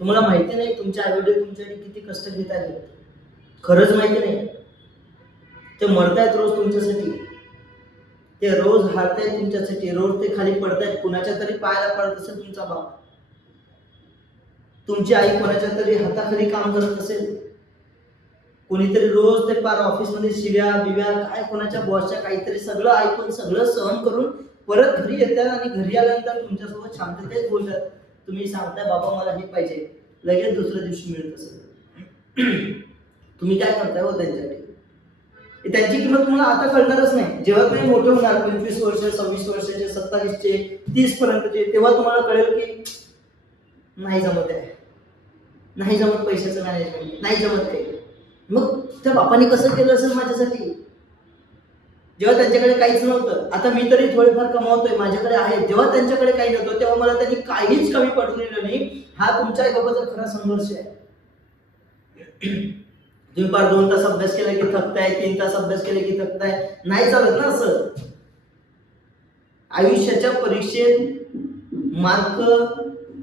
तुम्हाला माहिती नाही तुमचे आई वडील तुमच्यासाठी किती कष्ट घेत आहेत? खरंच माहिती नाही? ते मरतायत रोज तुमच्यासाठी, ते रोज हारतायत तुमच्यासाठी, रोज ते खाली पडतायत. कुणाच्या तरी पायाला पडत असेल तुमचा बाप, तुमची आई कोणाच्या तरी हाताखाली काम करत असेल, कोणीतरी रोज ते पार ऑफिसमध्ये शिव्या बिव्या काय कोणाच्या बॉसच्या काहीतरी सगळं ऐकून सगळं सहन करून परत घरी येतात आणि घरी आल्यानंतर तुमच्यासोबत शांततेत बोलतात. तुम्ही सांगताय बाबा मला हे पाहिजे, लगेच दुसऱ्या दिवशी मिळत असेल. तुम्ही काय करताय हो त्यांच्यासाठी? त्यांची किंमत तुम्हाला आता कळणारच नाही. जेव्हा तुम्ही मोठे होणार 25 वर्ष 26 वर्षाचे 27चे 30 पर्यंतचे, तेव्हा तुम्हाला कळेल की नाही जमत आहे, नाही जमत पैशाचं मॅनेजमेंट, नाही जमत आहे. मग त्या बापाने कसं केलं असेल माझ्यासाठी, जेव्हा त्यांच्याकडे काहीच नव्हतं. आता मी तरी थोडेफार कमावतोय, माझ्याकडे आहे. जेव्हा त्यांच्याकडे काही नव्हतं तेव्हा मला त्यांनी काहीच कमी पडून दिलं नाही. हा तुमच्या आई बाबाचा खरा संघर्ष आहे. तुम्ही पार 2 तास अभ्यास केला की थकताय, 3 तास अभ्यास केले की थकताय, नाही चालत ना असं. आयुष्याच्या परीक्षेत मार्क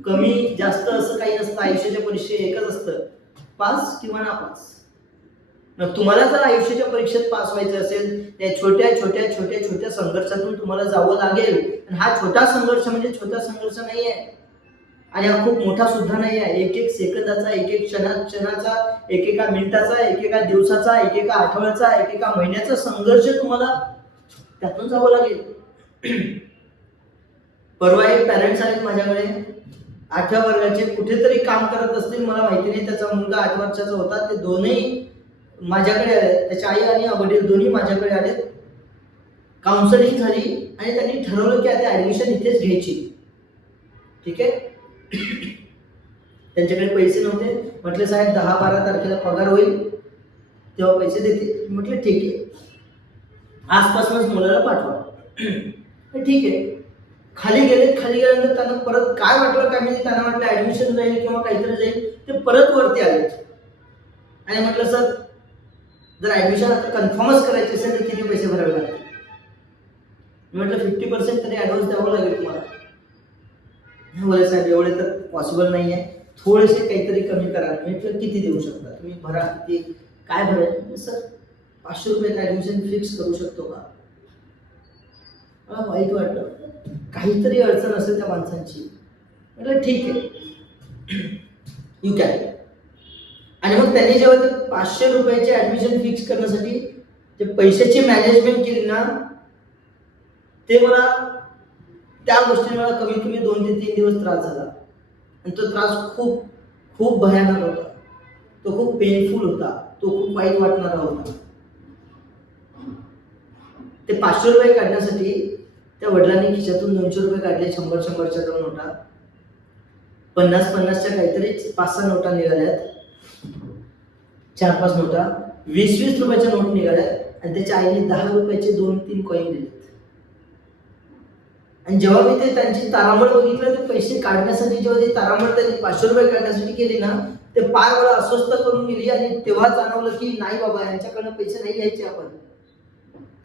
कमी जास्त असं काही नसतं. आयुष्याच्या परीक्षेत एकच असतं, पास किंवा नापास. मग तुम्हाला जर आयुष्याच्या परीक्षेत पास व्हायचं असेल, त्या छोट्या छोट्या छोट्या छोट्या संघर्षातून तुम्हाला जावं लागेल. आणि हा छोटा संघर्ष म्हणजे छोटा संघर्ष नाहीये, आणि हा खूप मोठा सुद्धा नाही आहे. एक एक सेकंदाचा, एक एक क्षणाचा, एकेका मिनिटाचा, एकेका दिवसाचा, एकेका आठवड्याचा, एकेका महिन्याचा संघर्ष तुम्हाला त्यातून जावं लागेल. परवा एक पॅरेंट्स आहेत माझ्याकडे, 8व्या वर्गाचे, कुठेतरी काम करत असतील, मला माहिती नाही. त्याचा मुलगा 8 वर्षाचा होता. ते दोन्ही माझ्याकडे आले, त्याची आई आणि वडील दोन्ही माझ्याकडे आले. काउन्सिलिंग झाली आणि त्यांनी ठरवलं की आता ऍडमिशन इथेच घ्यायची. ठीक आहे. त्यांच्याकडे पैसे नव्हते. म्हटले साहेब 10-12 तारखेला पगार होईल तेव्हा पैसे देते. म्हटलं ठीक आहे, आजपासूनच मुलाला पाठवा. ठीक आहे. खाली गेल्यानंतर त्यांना परत काय वाटलं काय म्हणजे, त्यांना वाटलं ऍडमिशन जाईल किंवा काहीतरी जाईल. ते परत वरती आले आणि म्हटलं सर जर ऍडमिशन आता कन्फर्मच करायची असेल तर किती पैसे भरावे लागतील? म्हटलं 50% तरी ऍडव्हान्स द्यावं लागेल तुम्हाला. बोले साहेब एवढे तर पॉसिबल नाही आहे, थोडेसे काहीतरी कमी करा. म्हटलं किती देऊ शकता तुम्ही, भरा किती, काय भरायचं? सर 500 रुपयात ऍडमिशन फिक्स करू शकतो का? मला वाईट वाटलं, काहीतरी अडचण असेल त्या माणसांची. म्हटलं ठीक आहे, यू कॅन. आणि मग त्यांनी जेव्हा ते 500 रुपयाचे ऍडमिशन फिक्स करण्यासाठी ते पैशाची मॅनेजमेंट केली ना, ते मला त्या गोष्टीने मला कमीत कमी 2 ते 3 दिवस त्रास झाला. आणि तो त्रास खूप खूप भयानक होता, तो खूप पेनफुल होता, तो खूप वाईट वाटणारा होता. ते 500 रुपये काढण्यासाठी त्या वडिलांनी खिशातून 200 रुपये काढले, 100-100च्या 2 नोटा, 50-50च्या काहीतरी 5-6 नोटा निघाल्यात, 4-5 नोटा, 20-20 रुपयाच्या नोट निघाल्यात. आणि त्याच्या आईने 10 रुपयाचे 2-3 कॉईन दिलेत. आणि जेव्हा मी ते त्यांची तारांबळ बघितलं, ते पैसे काढण्यासाठी जेव्हा ती तारांबळ त्यांनी 500 रुपये काढण्यासाठी केली ना, ते पार मला अस्वस्थ करून गेली. आणि तेव्हा जाणवलं की नाही बाबा, यांच्याकडनं पैसे नाही घ्यायचे आपण.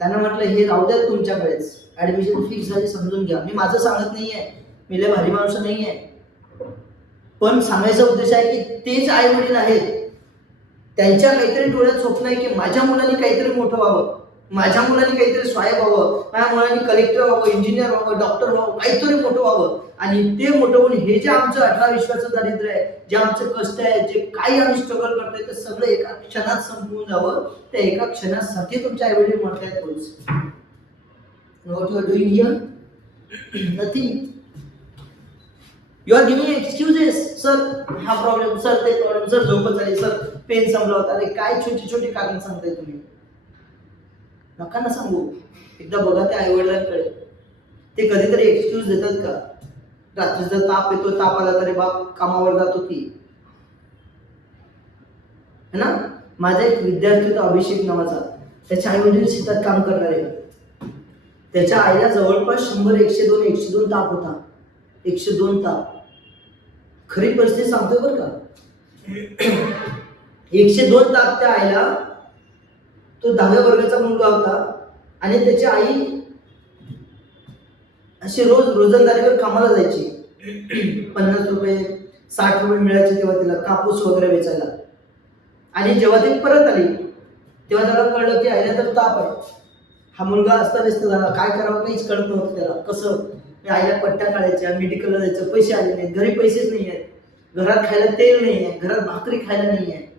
त्यांना म्हटलं हे राहू द्या तुमच्याकडेच, ऍडमिशन फिक्स झाली समजून घ्या. मी माझं सांगत नाहीये, मी लय भारी माणूस नाहीये, पण सांगायचा उद्देश आहे की तेच आई वडील आहेत, त्यांच्या काहीतरी डोळ्यात स्वप्न आहे की माझ्या मुलांनी काहीतरी मोठं व्हावं, माझ्या मुलांनी काहीतरी स्वायब व्हावं, माझ्या मुलांनी कलेक्टर व्हावं, इंजिनियर व्हावं, डॉक्टर व्हावं, काहीतरी मोठं व्हावं. आणि ते मोठं होऊन हे जे आमचं 18-20चं दारिद्र्य आहे, जे आमचं कष्ट आहे, जे काही आम्ही स्ट्रगल करतोय, ते सगळं एका क्षणात संपवून जावं. त्या एका क्षणासाठी तुमच्या आई वडील म्हणतायत रोज. What you are doing here? Nothing. You are giving excuses. Sir हा प्रॉब्लेम, सर ते प्रॉब्लेम, सर झोपच आली, सर पेन संपला होता. अरे काय छोटी छोटी कारण सांगताय तुम्ही? नका ना सांगू. एकदा बघा त्या आई वडिलांकडे, ते कधीतरी एक्सक्यूज देतात का? रात्रीचा ताप येतो, ताप आला तरी बाप कामावर जातो की, है ना? माझा एक विद्यार्थी होता अभिषेक नावाचा, त्याच्या आई वडील शेतात काम करणारे. त्याच्या आईला जवळपास 100-102 ताप होता. 102 ताप. खरी परिस्थिती सांगतोय बरं का. 102 ताप त्या आईला. तो 10व्या वर्गाचा मुलगा होता आणि त्याची आई अशी रोज रोजंदारीवर कामाला जायची. 50 रुपये 60 रुपये मिळायचे तेव्हा तिला कापूस वगैरे वेचायला. आणि जेव्हा ती परत आली तेव्हा त्याला कळलं की आईला तर ताप आहे. हा मुलगा अस्ताव्यस्त झाला, काय करावं काहीच कळत नव्हतं त्याला. कसं आईला पट्ट्या काढायच्या, मेडिकलला जायचं, पैसे आले नाहीत, घरी पैसेच नाही आहेत, घरात खायला तेल नाही आहे, घरात भाकरी खायला नाही आहे.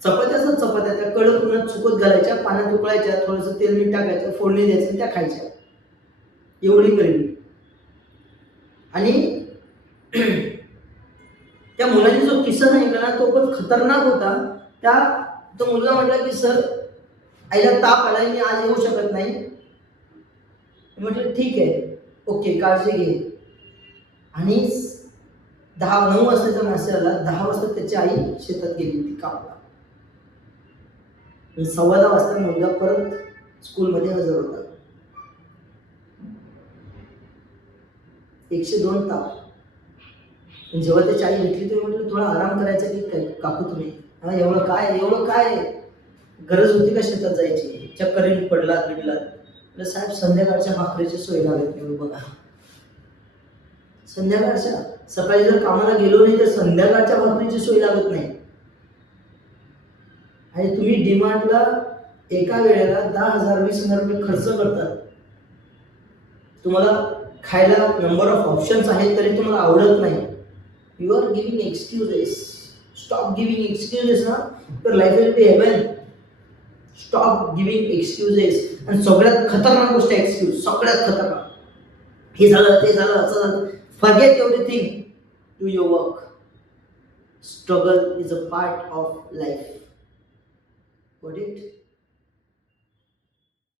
चपात्या त्या कडक उन्हात सुकत घालायच्या, पाण्यात उकळायच्या, थोडंसं तेल मीठ टाकायचं, फोडणी द्यायचं, त्या खायच्या. एवढी गरिबी. आणि त्या मुलाने जो किस्सा सांगितला ना तो पण खतरनाक होता. तो मुलगा म्हटला की सर आईला ताप आलाय, मी आज येऊ शकत नाही. म्हटलं ठीक आहे, ओके, काळजी घे. आणि 9 वाजताचा मेसेज आला. 10 वाजता त्याची आई शेतात गेली होती कामाला. 10:15 वाजता मुलगा परत स्कूलमध्ये हजर होता. 102 ताप. जेव्हा त्याची आई भेटली तेव्हा म्हटलं थोडा आराम करायचा की काय काकू तुम्ही, एवढं काय गरज होती का शेतात जायची, चक्करीने पडलात. साहेब संध्याकाळच्या भाकरीची सोय लागत नाही बघा. संध्याकाळच्या, सकाळी जर कामाला गेलो नाही तर संध्याकाळच्या भाकरीची सोय लागत नाही. आणि तुम्ही डीमार्टला एका वेळेला 10,000 20,000 रुपये खर्च करतात. तुम्हाला खायला नंबर ऑफ ऑप्शन्स आहेत तरी तुम्हाला आवडत नाही. You are giving excuses. Stop giving excuses ना, तर life will be heaven. Stop giving excuses. आणि सगळ्यात खतरनाक गोष्ट एक्सक्यूज, सगळ्यात खतरनाक. हे झालं, ते झालं, असं झालं. Forget everything. Do your work. Struggle is a part of life. Got it?